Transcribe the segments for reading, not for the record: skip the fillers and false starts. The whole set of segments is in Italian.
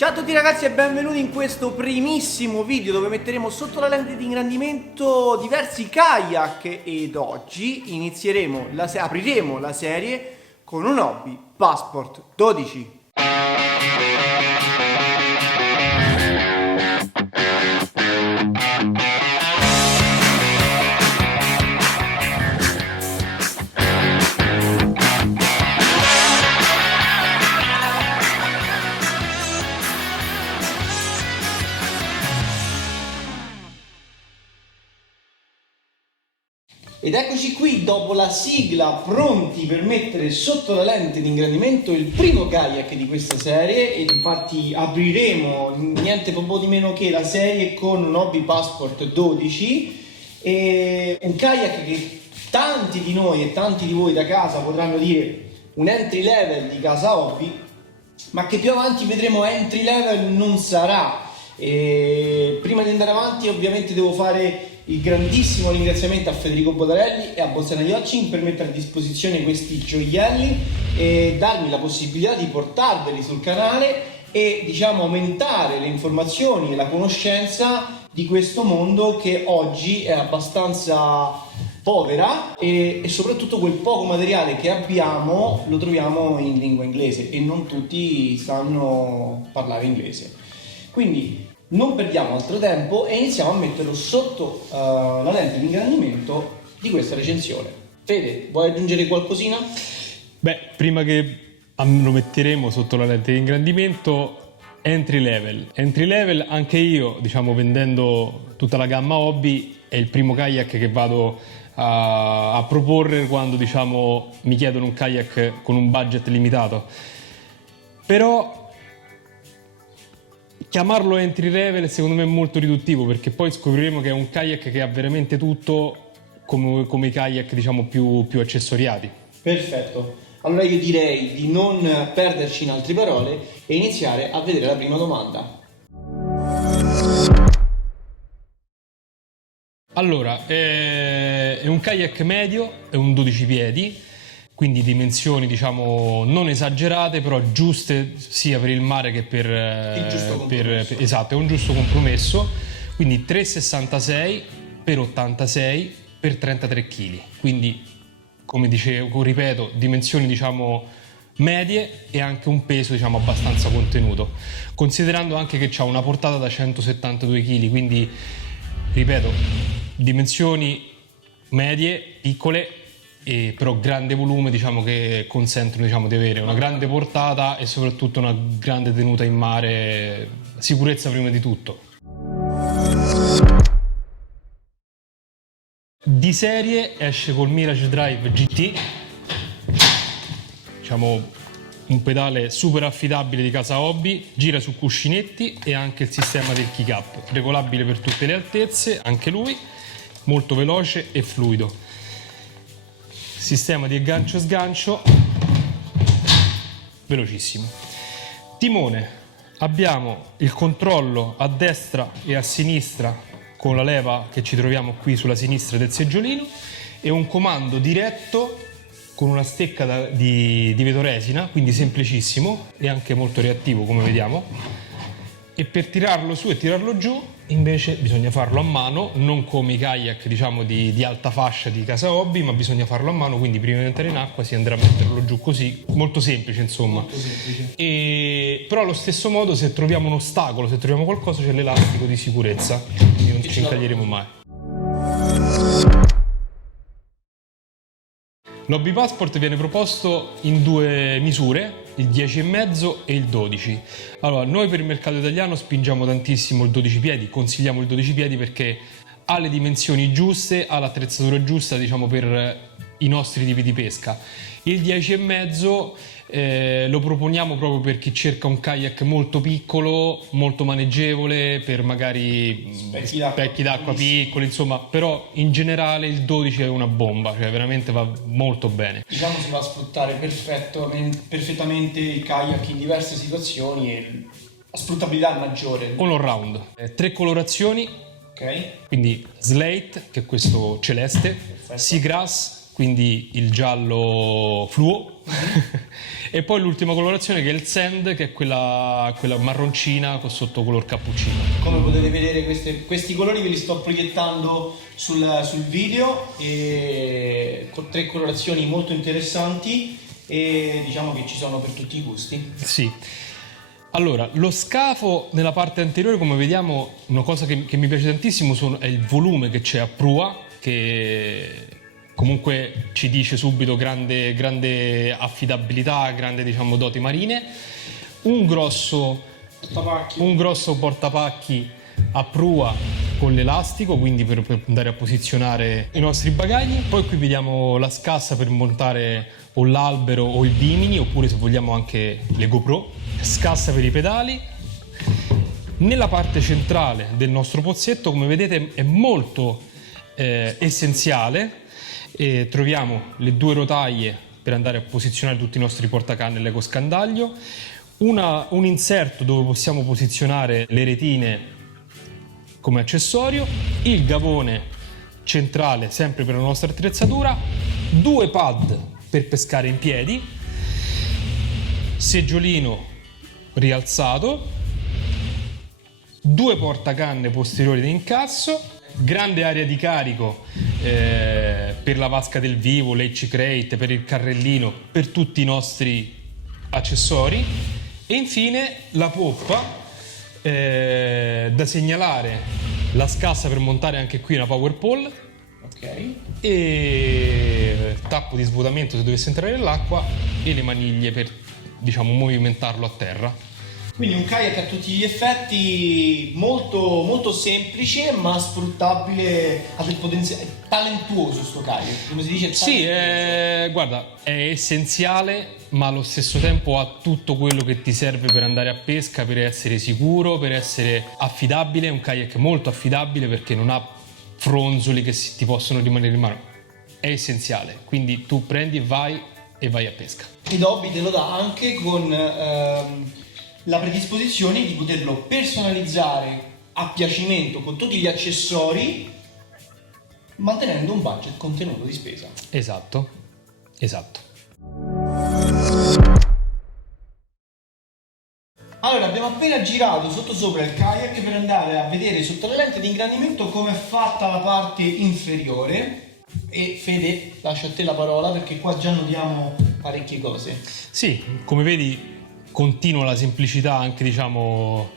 Ciao a tutti ragazzi e benvenuti in questo primissimo video dove metteremo sotto la lente di ingrandimento diversi kayak ed oggi apriremo la serie con un Hobby Passport 12. Ed eccoci qui dopo la sigla, pronti per mettere sotto la lente di ingrandimento il primo kayak di questa serie. E infatti apriremo niente po' di meno che la serie con un Hobby Passport 12, e un kayak che tanti di noi e tanti di voi da casa potranno dire un entry level di casa hobby, ma che più avanti vedremo entry level non sarà. E prima di andare avanti ovviamente devo fare il grandissimo ringraziamento a Federico Bodarelli e a Bolzana Yachting per mettere a disposizione questi gioielli e darmi la possibilità di portarveli sul canale e aumentare le informazioni e la conoscenza di questo mondo che oggi è abbastanza povera e soprattutto quel poco materiale che abbiamo lo troviamo in lingua inglese e non tutti sanno parlare inglese. Quindi non perdiamo altro tempo e iniziamo a metterlo sotto la lente di ingrandimento di questa recensione. Fede, vuoi aggiungere qualcosina? Beh, prima che lo metteremo sotto la lente di ingrandimento, entry level anche io, vendendo tutta la gamma hobby, è il primo kayak che vado a proporre quando mi chiedono un kayak con un budget limitato. Però chiamarlo entry level secondo me è molto riduttivo, perché poi scopriremo che è un kayak che ha veramente tutto come i kayak più accessoriati. Perfetto, allora io direi di non perderci in altre parole e iniziare a vedere la prima domanda. Allora, è un kayak medio, è un 12 piedi, quindi dimensioni non esagerate, però giuste sia per il mare che per il giusto compromesso. Esatto, è un giusto compromesso, quindi 3,66 per 86 per 33 kg, quindi come dicevo, ripeto, dimensioni medie e anche un peso abbastanza contenuto, considerando anche che ha una portata da 172 kg, quindi ripeto, dimensioni medie, piccole, e però grande volume che consentono di avere una grande portata e soprattutto una grande tenuta in mare, sicurezza prima di tutto. Di serie esce col Mirage Drive GT, un pedale super affidabile di casa hobby, gira su cuscinetti e anche il sistema del kick up, regolabile per tutte le altezze, anche lui molto veloce e fluido. Sistema di aggancio-sgancio velocissimo. Timone, abbiamo il controllo a destra e a sinistra con la leva che ci troviamo qui sulla sinistra del seggiolino e un comando diretto con una stecca di vetroresina, quindi semplicissimo e anche molto reattivo, come vediamo. E per tirarlo su e tirarlo giù invece bisogna farlo a mano, non come i kayak di alta fascia di casa hobby, ma bisogna farlo a mano, quindi prima di entrare in acqua si andrà a metterlo giù così, molto semplice insomma. Molto semplice. Però allo stesso modo, se troviamo un ostacolo, se troviamo qualcosa, c'è l'elastico di sicurezza, quindi non ci incaglieremo mai. L'Hobby Passport viene proposto in due misure, il 10,5 e il 12. Allora, noi per il mercato italiano spingiamo tantissimo il 12 piedi, consigliamo il 12 piedi perché ha le dimensioni giuste, ha l'attrezzatura giusta per i nostri tipi di pesca. Il 10,5 lo proponiamo proprio per chi cerca un kayak molto piccolo, molto maneggevole, per magari specchi d'acqua piccoli, insomma, però in generale il 12 è una bomba, veramente va molto bene. Si va a sfruttare perfettamente il kayak in diverse situazioni e la sfruttabilità è maggiore. All round. 3 colorazioni, ok? Quindi slate, che è questo celeste, seagrass, quindi il giallo fluo, E poi l'ultima colorazione che è il sand, che è quella marroncina con sotto color cappuccino. Come potete vedere questi colori ve li sto proiettando sul video, e con 3 colorazioni molto interessanti, e diciamo che ci sono per tutti i gusti. Sì. Allora, lo scafo nella parte anteriore, come vediamo, una cosa che mi piace tantissimo è il volume che c'è a prua, che comunque ci dice subito grande affidabilità, grande, diciamo, doti marine. Un grosso portapacchi a prua con l'elastico, quindi per andare a posizionare i nostri bagagli. Poi qui vediamo la scassa per montare o l'albero o il bimini, oppure se vogliamo anche le GoPro. Scassa per i pedali. Nella parte centrale del nostro pozzetto, come vedete, è molto essenziale. Troviamo le 2 rotaie per andare a posizionare tutti i nostri portacanne e l'ecoscandaglio, un inserto dove possiamo posizionare le retine come accessorio, il gavone centrale sempre per la nostra attrezzatura, 2 pad per pescare in piedi, seggiolino rialzato, 2 portacanne posteriori di incasso, grande area di carico per la vasca del vivo, l'H crate, per il carrellino, per tutti i nostri accessori, e infine la poppa da segnalare, la scassa per montare anche qui una power pole, e tappo di svuotamento se dovesse entrare nell'acqua, e le maniglie per, diciamo, movimentarlo a terra. Quindi un kayak a tutti gli effetti molto, molto semplice, ma sfruttabile, ha del potenziale, talentuoso sto kayak, come si dice? Sì, guarda, è essenziale, ma allo stesso tempo ha tutto quello che ti serve per andare a pesca, per essere sicuro, per essere affidabile. È un kayak molto affidabile perché non ha fronzoli che ti possono rimanere in mano. È essenziale, quindi tu prendi e vai a pesca. Ed Hobby te lo dà anche con la predisposizione di poterlo personalizzare a piacimento con tutti gli accessori, mantenendo un budget contenuto di spesa. Esatto. Allora, abbiamo appena girato sottosopra il kayak per andare a vedere sotto la lente di ingrandimento come è fatta la parte inferiore. E Fede, lascio a te la parola perché qua già notiamo parecchie cose. Sì, come vedi continua la semplicità anche, diciamo,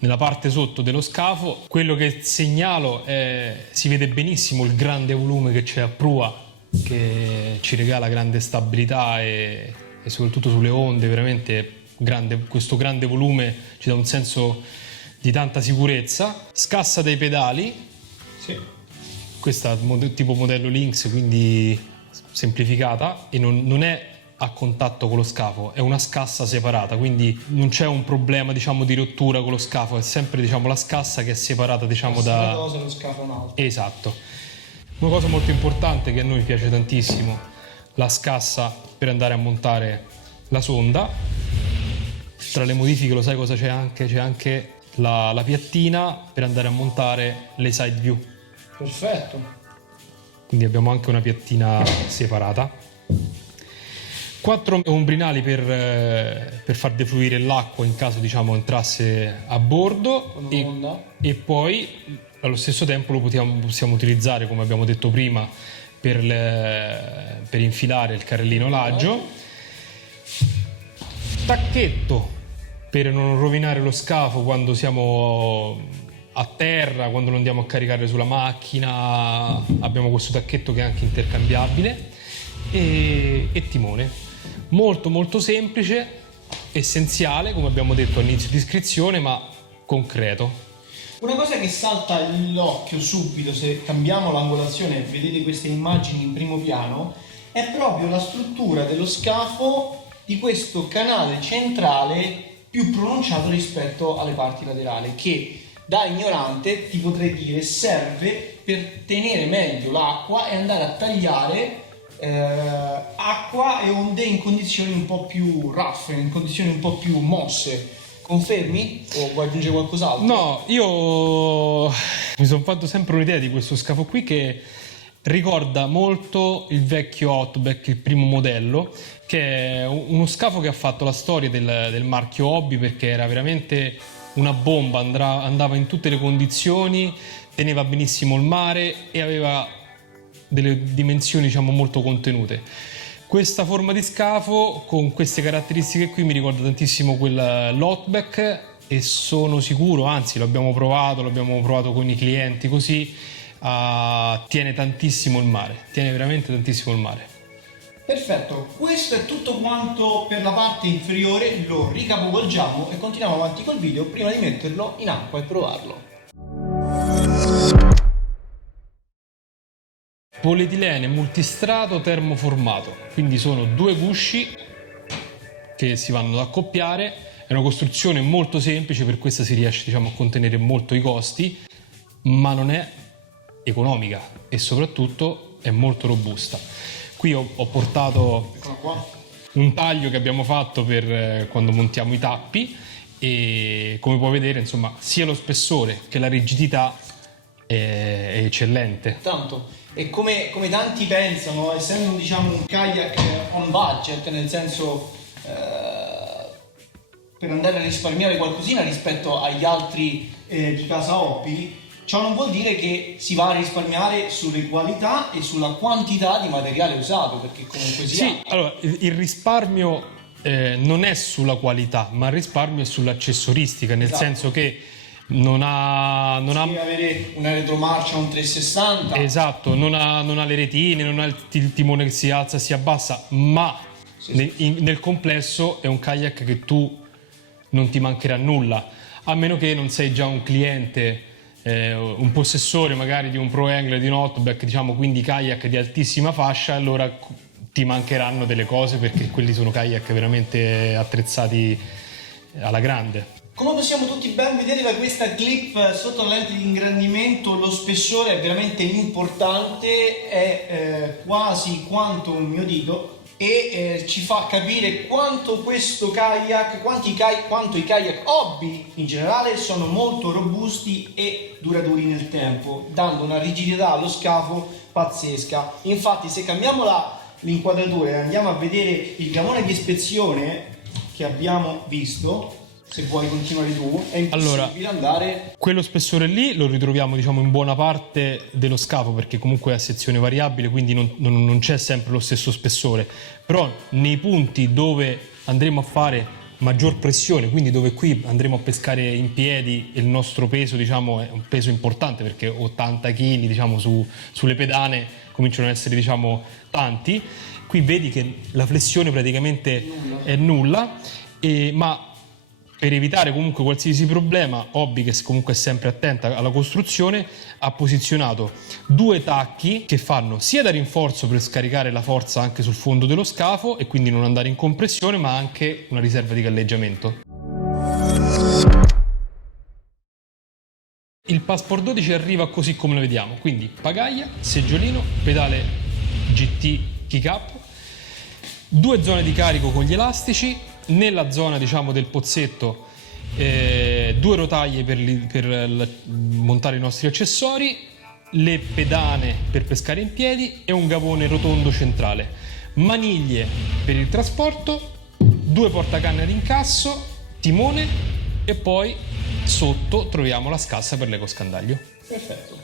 nella parte sotto dello scafo. Quello che segnalo è, si vede benissimo il grande volume che c'è a prua, che ci regala grande stabilità e soprattutto sulle onde, veramente grande. Questo grande volume ci dà un senso di tanta sicurezza. Scassa dei pedali, sì. Questa tipo modello Lynx, quindi semplificata, e non è a contatto con lo scafo, è una scassa separata, quindi non c'è un problema, diciamo, di rottura con lo scafo, è sempre, diciamo, la scassa che è separata, diciamo, da una cosa, lo scafo un'altra. Esatto. Una cosa molto importante che a noi piace tantissimo, la scassa per andare a montare la sonda. Tra le modifiche, lo sai cosa c'è anche? C'è anche la piattina per andare a montare le side view. Perfetto. Quindi abbiamo anche una piattina separata. 4 ombrinali per far defluire l'acqua in caso, diciamo, entrasse a bordo, e poi allo stesso tempo lo possiamo utilizzare, come abbiamo detto prima, per infilare il carrellino laggio. Tacchetto per non rovinare lo scafo quando siamo a terra, quando lo andiamo a caricare sulla macchina. Abbiamo questo tacchetto che è anche intercambiabile, e timone. Molto molto semplice, essenziale, come abbiamo detto all'inizio di iscrizione, ma concreto. Una cosa che salta all'occhio subito se cambiamo l'angolazione e vedete queste immagini in primo piano è proprio la struttura dello scafo, di questo canale centrale più pronunciato rispetto alle parti laterali, che da ignorante ti potrei dire serve per tenere meglio l'acqua e andare a tagliare acqua e onde in condizioni un po' più rough, in condizioni un po' più mosse. Confermi? O vuoi aggiungere qualcos'altro? No, io mi sono fatto sempre un'idea di questo scafo qui, che ricorda molto il vecchio Outback, il primo modello, che è uno scafo che ha fatto la storia del marchio Hobby, perché era veramente una bomba, andava in tutte le condizioni, teneva benissimo il mare e aveva delle dimensioni, diciamo, molto contenute. Questa forma di scafo con queste caratteristiche qui mi ricorda tantissimo l'Outback, e sono sicuro, anzi l'abbiamo provato con i clienti così, tiene tantissimo il mare, tiene veramente tantissimo il mare. Perfetto, questo è tutto quanto per la parte inferiore, lo ricapovolgiamo e continuiamo avanti col video prima di metterlo in acqua e provarlo. Polietilene multistrato termoformato, quindi sono due gusci che si vanno ad accoppiare. È una costruzione molto semplice, per questo si riesce, diciamo, a contenere molto i costi, ma non è economica e soprattutto è molto robusta. Qui ho portato un taglio che abbiamo fatto per quando montiamo i tappi, e come puoi vedere, insomma, sia lo spessore che la rigidità è eccellente. Tanto, e come tanti pensano, essendo, diciamo, un kayak on budget, nel senso per andare a risparmiare qualcosina rispetto agli altri di casa Hobby, ciò non vuol dire che si va a risparmiare sulle qualità e sulla quantità di materiale usato, perché comunque sia... Sì, allora il risparmio non è sulla qualità, ma il risparmio è sull'accessoristica, nel Esatto. senso che non ha Deve avere una retromarcia, un 360. esatto, non ha le retine, non ha il timone che si alza e si abbassa, ma nel complesso è un kayak che tu non ti mancherà nulla, a meno che non sei già un cliente, un possessore magari di un Pro Angler, di un Outback, diciamo, quindi kayak di altissima fascia, allora ti mancheranno delle cose, perché quelli sono kayak veramente attrezzati alla grande. Come possiamo tutti ben vedere da questa clip sotto la lente di ingrandimento, lo spessore è veramente importante, è quasi quanto un mio dito, e ci fa capire quanto questo kayak, quanto i kayak Hobby in generale sono molto robusti e duraturi nel tempo, dando una rigidità allo scafo pazzesca. Infatti, se cambiamo l'inquadratura e andiamo a vedere il gavone di ispezione che abbiamo visto, se vuoi continuare tu, è impossibile andare. Quello spessore lì lo ritroviamo, diciamo, in buona parte dello scafo, perché comunque è a sezione variabile, quindi non c'è sempre lo stesso spessore, però nei punti dove andremo a fare maggior pressione, quindi dove qui andremo a pescare in piedi e il nostro peso, diciamo, è un peso importante, perché 80 kg, diciamo, sulle pedane cominciano ad essere, diciamo, tanti. Qui vedi che la flessione praticamente è nulla, ma per evitare comunque qualsiasi problema, Hobby, che comunque è sempre attenta alla costruzione, ha posizionato due tacchi che fanno sia da rinforzo per scaricare la forza anche sul fondo dello scafo e quindi non andare in compressione, ma anche una riserva di galleggiamento. Il Passport 12 arriva così come lo vediamo, quindi pagaia, seggiolino, pedale GT kick up, due zone di carico con gli elastici, nella zona, diciamo, del pozzetto due rotaie per montare i nostri accessori, le pedane per pescare in piedi e un gavone rotondo centrale, maniglie per il trasporto, due portacanne ad incasso, timone e poi sotto troviamo la scassa per l'ecoscandaglio. Perfetto.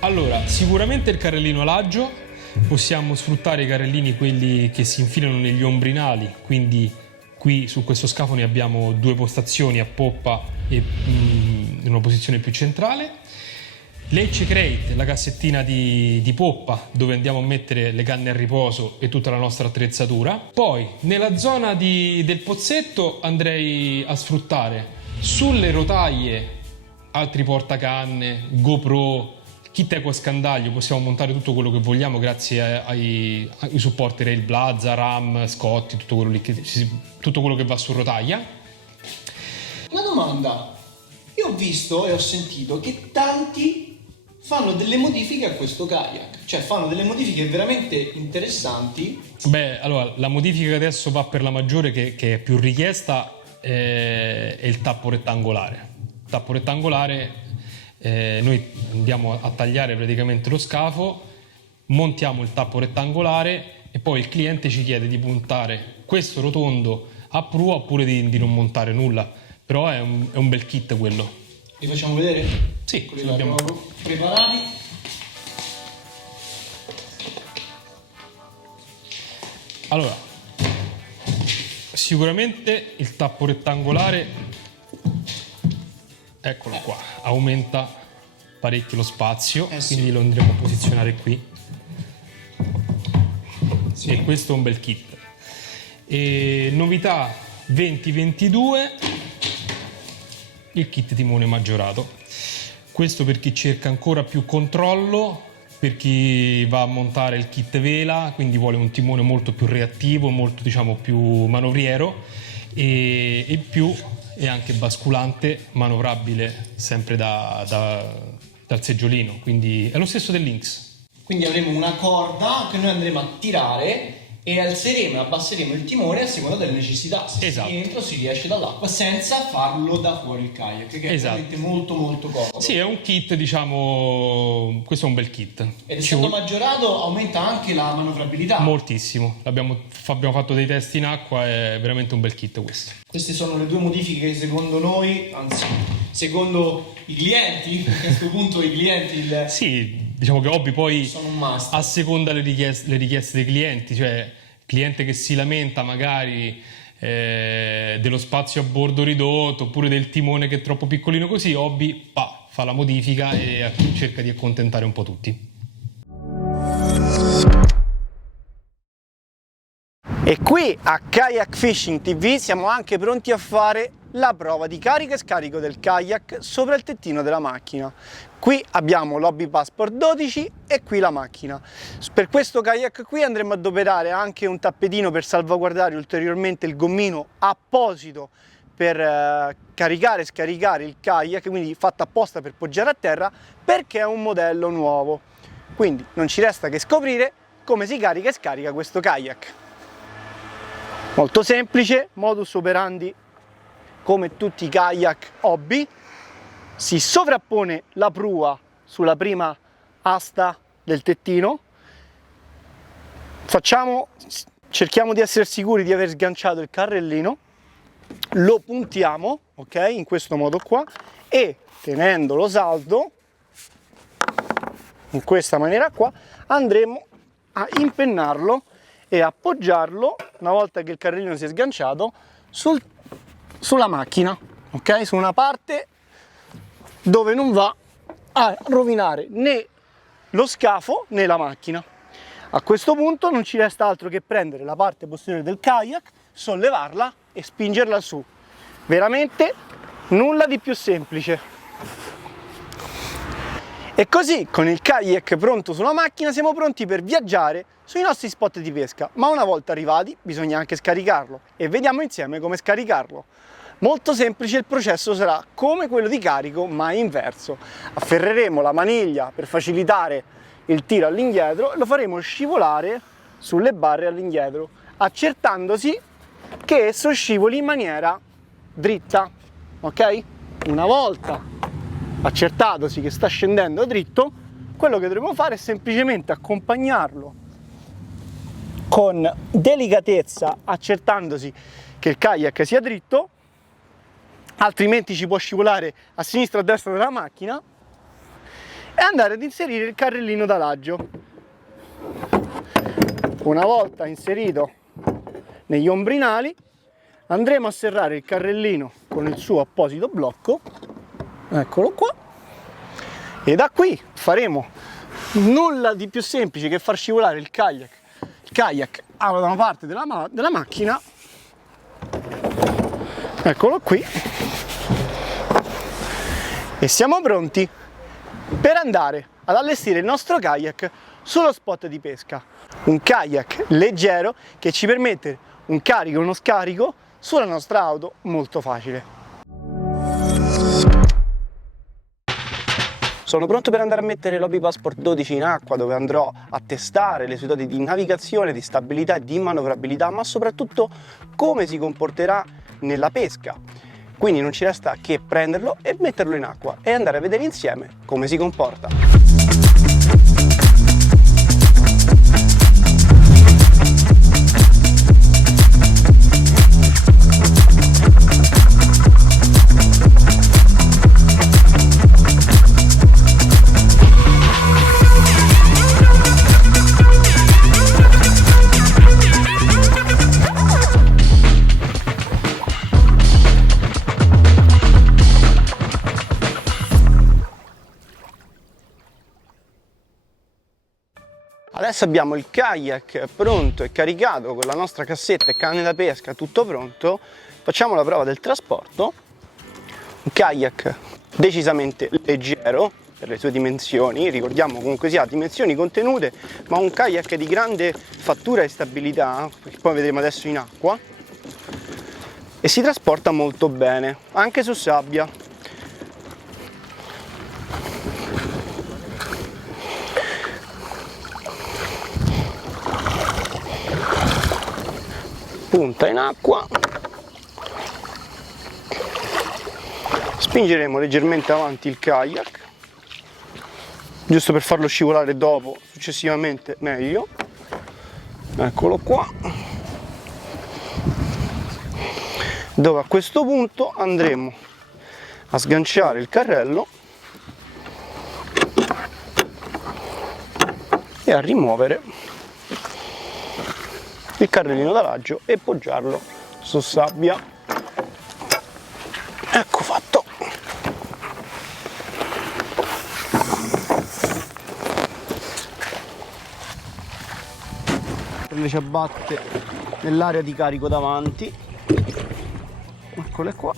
Allora, sicuramente il carrellino alaggio. Possiamo sfruttare i carrellini, quelli che si infilano negli ombrinali, quindi qui su questo scafo ne abbiamo due postazioni, a poppa e in una posizione più centrale. L'H Crate, la cassettina di poppa, dove andiamo a mettere le canne a riposo e tutta la nostra attrezzatura. Poi nella zona del pozzetto andrei a sfruttare sulle rotaie altri portacanne, GoPro, kit ecoscandaglio, possiamo montare tutto quello che vogliamo grazie ai supporti Rail Plaza, RAM, Scotti, tutto quello che va su rotaia. Una domanda: io ho visto e ho sentito che tanti fanno delle modifiche a questo kayak, cioè fanno delle modifiche veramente interessanti. Beh, allora, la modifica che adesso va per la maggiore, che è più richiesta, è il tappo rettangolare. Il tappo rettangolare noi andiamo a tagliare praticamente lo scafo, montiamo il tappo rettangolare e poi il cliente ci chiede di puntare questo rotondo a prua oppure di non montare nulla, però è un bel kit quello. Li facciamo vedere? Sì, quelli ce l'abbiamo preparati. Allora, sicuramente il tappo rettangolare, eccolo qua, aumenta parecchio lo spazio, sì. quindi lo andremo a posizionare qui. Sì. E questo è un bel kit. E novità 2022, il kit timone maggiorato. Questo per chi cerca ancora più controllo, per chi va a montare il kit vela, quindi vuole un timone molto più reattivo, molto diciamo più manovriero e in più è anche basculante, manovrabile sempre dal seggiolino, quindi è lo stesso del Lynx. Quindi avremo una corda che noi andremo a tirare e alzeremo e abbasseremo il timone a seconda delle necessità. Se esatto. si dentro si riesce dall'acqua senza farlo da fuori il kayak, che è veramente molto molto comodo. Sì, è un kit, diciamo, questo è un bel kit. Ed essendo maggiorato aumenta anche la manovrabilità. Moltissimo, abbiamo fatto dei test in acqua, è veramente un bel kit questo. Queste sono le due modifiche che secondo noi, anzi secondo i clienti, a questo punto i clienti sì, diciamo che Hobby poi sono un must. A seconda le richieste dei clienti, cioè cliente che si lamenta magari dello spazio a bordo ridotto oppure del timone che è troppo piccolino così, Hobby fa la modifica e cerca di accontentare un po' tutti. E qui a Kayak Fishing TV siamo anche pronti a fare la prova di carica e scarico del kayak sopra il tettino della macchina. Qui abbiamo l'Hobby Passport 12 e qui la macchina. Per questo kayak qui andremo ad adoperare anche un tappetino per salvaguardare ulteriormente il gommino apposito per caricare e scaricare il kayak, quindi fatto apposta per poggiare a terra, perché è un modello nuovo. Quindi non ci resta che scoprire come si carica e scarica questo kayak. Molto semplice, modus operandi come tutti i kayak Hobby, si sovrappone la prua sulla prima asta del tettino, cerchiamo di essere sicuri di aver sganciato il carrellino, lo puntiamo, ok, in questo modo qua, e tenendolo saldo, in questa maniera qua, andremo a impennarlo e appoggiarlo, una volta che il carrellino si è sganciato, sulla macchina, ok? Su una parte dove non va a rovinare né lo scafo né la macchina. A questo punto non ci resta altro che prendere la parte posteriore del kayak, sollevarla e spingerla su. Veramente nulla di più semplice. E così, con il kayak pronto sulla macchina, siamo pronti per viaggiare sui nostri spot di pesca, ma una volta arrivati bisogna anche scaricarlo e vediamo insieme come scaricarlo. Molto semplice, il processo sarà come quello di carico ma inverso. Afferreremo la maniglia per facilitare il tiro all'indietro e lo faremo scivolare sulle barre all'indietro, accertandosi che esso scivoli in maniera dritta, ok? Una volta accertatosi che sta scendendo dritto, quello che dovremo fare è semplicemente accompagnarlo con delicatezza, accertandosi che il kayak sia dritto, altrimenti ci può scivolare a sinistra o a destra della macchina, e andare ad inserire il carrellino d'alaggio. Una volta inserito negli ombrinali, andremo a serrare il carrellino con il suo apposito blocco, eccolo qua, e da qui faremo nulla di più semplice che far scivolare il kayak da una parte della macchina, eccolo qui, e siamo pronti per andare ad allestire il nostro kayak sullo spot di pesca. Un kayak leggero che ci permette un carico e uno scarico sulla nostra auto molto facile. Sono pronto per andare a mettere l'Hobby Passport 12 in acqua, dove andrò a testare le sue doti di navigazione, di stabilità e di manovrabilità, ma soprattutto come si comporterà nella pesca. Quindi non ci resta che prenderlo e metterlo in acqua e andare a vedere insieme come si comporta. Adesso abbiamo il kayak pronto e caricato con la nostra cassetta e canne da pesca, tutto pronto. Facciamo la prova del trasporto. Un kayak decisamente leggero per le sue dimensioni, ricordiamo comunque sia dimensioni contenute, ma un kayak di grande fattura e stabilità, che poi vedremo adesso in acqua, e si trasporta molto bene, anche su sabbia. Punta in acqua, spingeremo leggermente avanti il kayak, giusto per farlo scivolare dopo, successivamente meglio. Eccolo qua, dove a questo punto andremo a sganciare il carrello e a rimuovere il carrellino da laggio e poggiarlo su sabbia. Ecco fatto. Le ciabatte nell'area di carico davanti, eccole qua.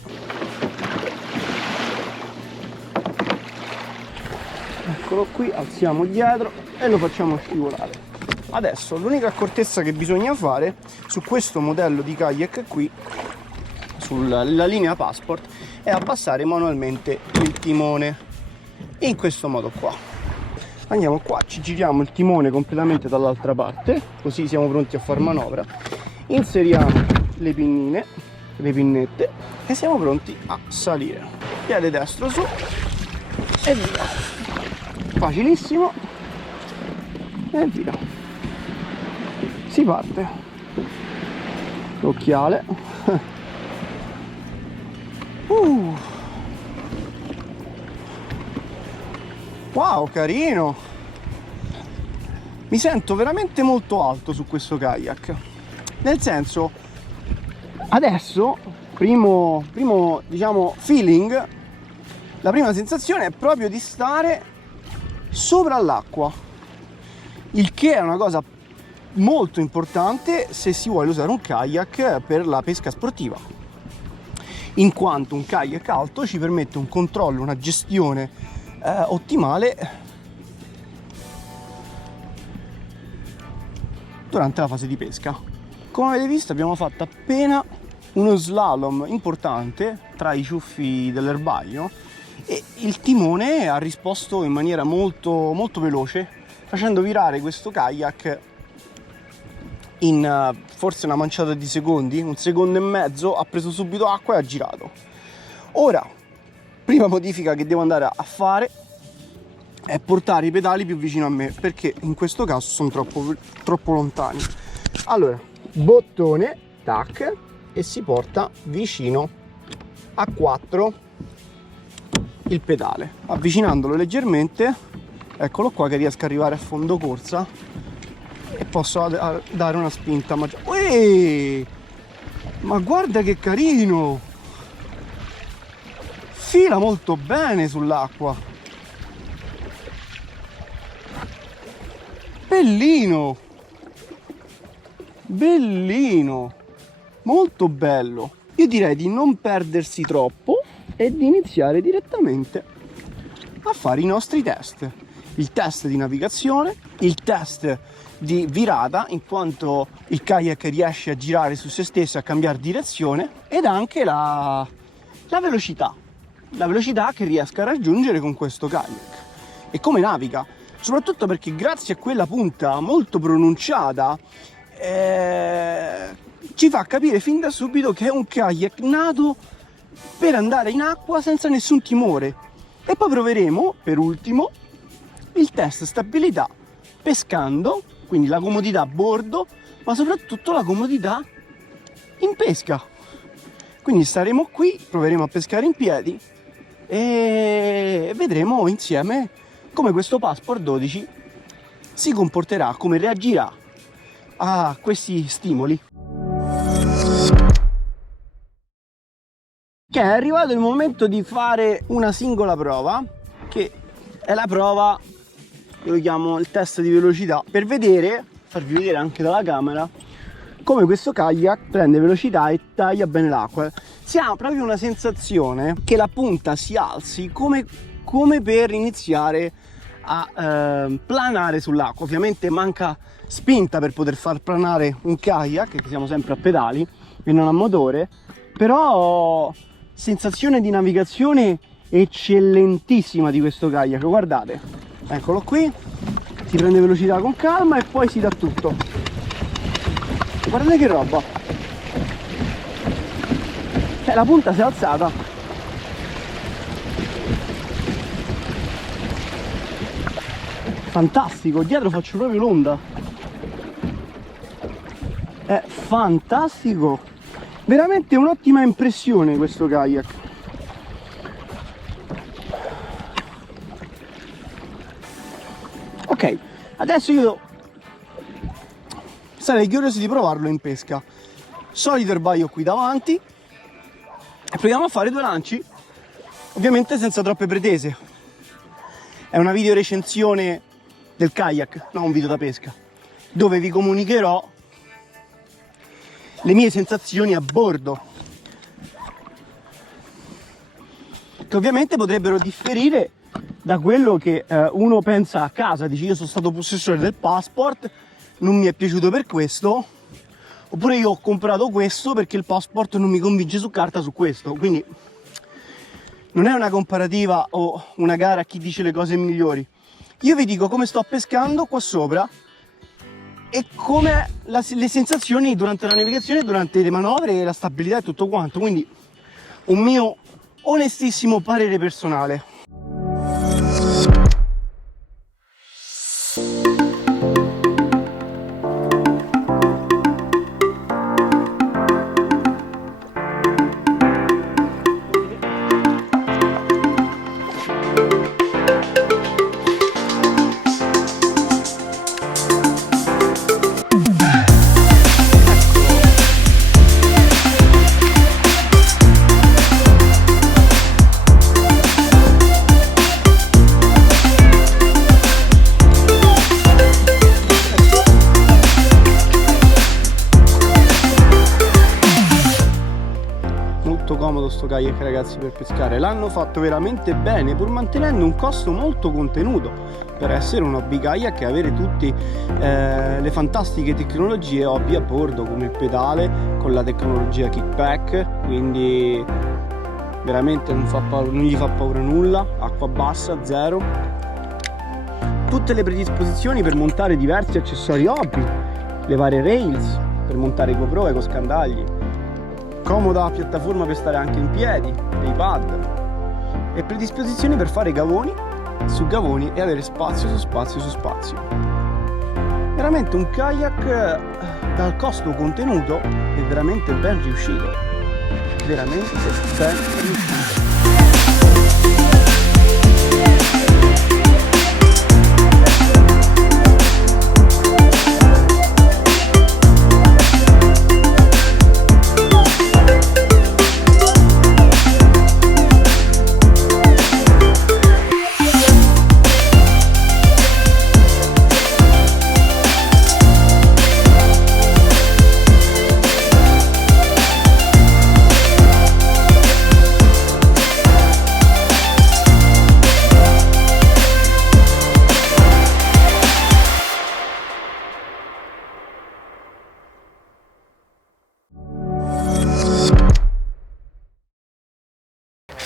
Eccolo qui, alziamo dietro e lo facciamo scivolare. Adesso l'unica accortezza che bisogna fare su questo modello di kayak qui, sulla linea Passport, è abbassare manualmente il timone in questo modo qua. Andiamo qua, ci giriamo il timone completamente dall'altra parte, così siamo pronti a far manovra. Inseriamo le pinnette e siamo pronti a salire. Piede destro su e via. Facilissimo e via. Si parte. L'occhiale. Wow, carino. Mi sento veramente molto alto su questo kayak. Nel senso, adesso, primo diciamo feeling, la prima sensazione è proprio di stare sopra l'acqua. Il che è una cosa molto importante se si vuole usare un kayak per la pesca sportiva, in quanto un kayak alto ci permette un controllo, una gestione ottimale durante la fase di pesca. Come avete visto abbiamo fatto appena uno slalom importante tra i ciuffi dell'erbaio e il timone ha risposto in maniera molto veloce, facendo virare questo kayak in forse una manciata di secondi, un secondo e mezzo, ha preso subito acqua e ha girato. Ora, prima modifica che devo andare a fare è portare i pedali più vicino a me, perché in questo caso sono troppo lontani. Allora, bottone, tac, e si porta vicino a 4 il pedale, avvicinandolo leggermente, eccolo qua che riesco ad arrivare a fondo corsa e posso dare una spinta maggiore. Uè! Ma guarda che carino! Fila molto bene sull'acqua. Bellino! Bellino! Molto bello! Io direi di non perdersi troppo e di iniziare direttamente a fare i nostri test. Il test di navigazione, il test di virata, in quanto il kayak riesce a girare su se stesso, a cambiare direzione, ed anche la velocità che riesca a raggiungere con questo kayak e come naviga, soprattutto perché grazie a quella punta molto pronunciata ci fa capire fin da subito che è un kayak nato per andare in acqua senza nessun timore. E poi proveremo, per ultimo, il test stabilità pescando, quindi la comodità a bordo, ma soprattutto la comodità in pesca. Quindi staremo qui, proveremo a pescare in piedi e vedremo insieme come questo Passport 12 si comporterà, come reagirà a questi stimoli. Che è arrivato il momento di fare una singola prova, che è la prova, io lo chiamo il test di velocità, per vedere, farvi vedere anche dalla camera, come questo kayak prende velocità e taglia bene l'acqua. Si ha proprio una sensazione che la punta si alzi come per iniziare a planare sull'acqua. Ovviamente manca spinta per poter far planare un kayak, che siamo sempre a pedali e non a motore, però sensazione di navigazione eccellentissima di questo kayak. Guardate, eccolo qui, si prende velocità con calma e poi si dà tutto. Guardate che roba, la punta si è alzata. Fantastico, dietro faccio proprio l'onda, è fantastico, veramente un'ottima impressione questo kayak. Ok, adesso io sarei curioso di provarlo in pesca. Solito erbaio qui davanti e proviamo a fare 2 lanci, ovviamente senza troppe pretese. È una video recensione del kayak, non un video da pesca, dove vi comunicherò le mie sensazioni a bordo, che ovviamente potrebbero differire da quello che uno pensa a casa. Dici: io sono stato possessore del Passport, non mi è piaciuto per questo, oppure io ho comprato questo perché il Passport non mi convince su carta su questo. Quindi non è una comparativa o una gara a chi dice le cose migliori. Io vi dico come sto pescando qua sopra e come le sensazioni durante la navigazione, durante le manovre e la stabilità e tutto quanto. Quindi un mio onestissimo parere personale. Comodo sto kayak, ragazzi, per pescare. L'hanno fatto veramente bene, pur mantenendo un costo molto contenuto per essere un hobby kayak e avere tutte le fantastiche tecnologie hobby a bordo, come il pedale con la tecnologia kickback. Quindi veramente non gli fa paura nulla, acqua bassa, zero. Tutte le predisposizioni per montare diversi accessori hobby, le varie rails per montare GoPro e scandagli, comoda piattaforma per stare anche in piedi, dei pad e predisposizioni per fare gavoni su gavoni e avere spazio su spazio su spazio. Veramente un kayak dal costo contenuto è veramente ben riuscito, veramente ben riuscito.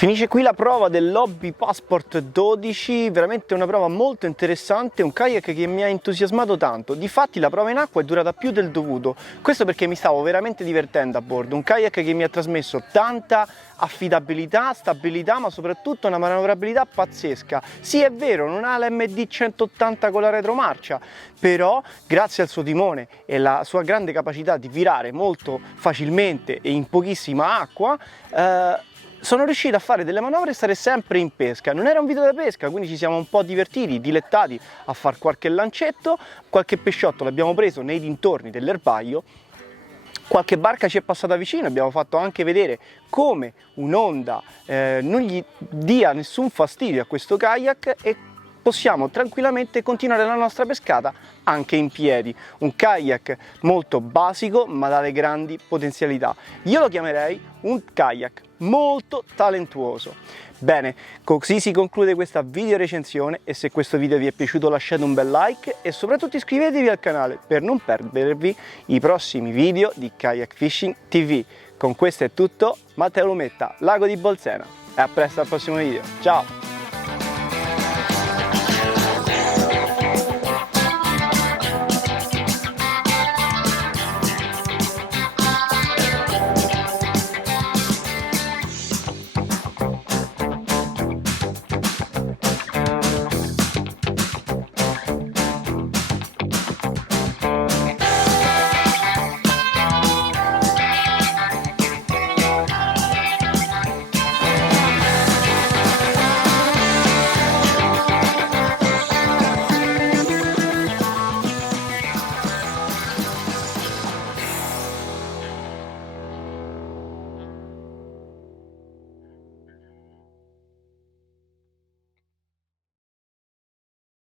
Finisce qui la prova dell'Hobby Passport 12, veramente una prova molto interessante, un kayak che mi ha entusiasmato tanto. Difatti la prova in acqua è durata più del dovuto, questo perché mi stavo veramente divertendo a bordo, un kayak che mi ha trasmesso tanta affidabilità, stabilità, ma soprattutto una manovrabilità pazzesca. Sì, è vero, non ha l'MD 180 con la retromarcia, però grazie al suo timone e alla sua grande capacità di virare molto facilmente e in pochissima acqua, sono riuscito a fare delle manovre e stare sempre in pesca. Non era un video da pesca, quindi ci siamo un po' divertiti, dilettati a fare qualche lancetto, qualche pesciotto l'abbiamo preso nei dintorni dell'erbaio, qualche barca ci è passata vicino, abbiamo fatto anche vedere come un'onda non gli dia nessun fastidio a questo kayak e possiamo tranquillamente continuare la nostra pescata anche in piedi. Un kayak molto basico ma dalle grandi potenzialità. Io lo chiamerei un kayak molto talentuoso. Bene, così si conclude questa video recensione e se questo video vi è piaciuto lasciate un bel like e soprattutto iscrivetevi al canale per non perdervi i prossimi video di Kayak Fishing TV. Con questo è tutto, Matteo Lumetta, Lago di Bolsena e a presto al prossimo video. Ciao!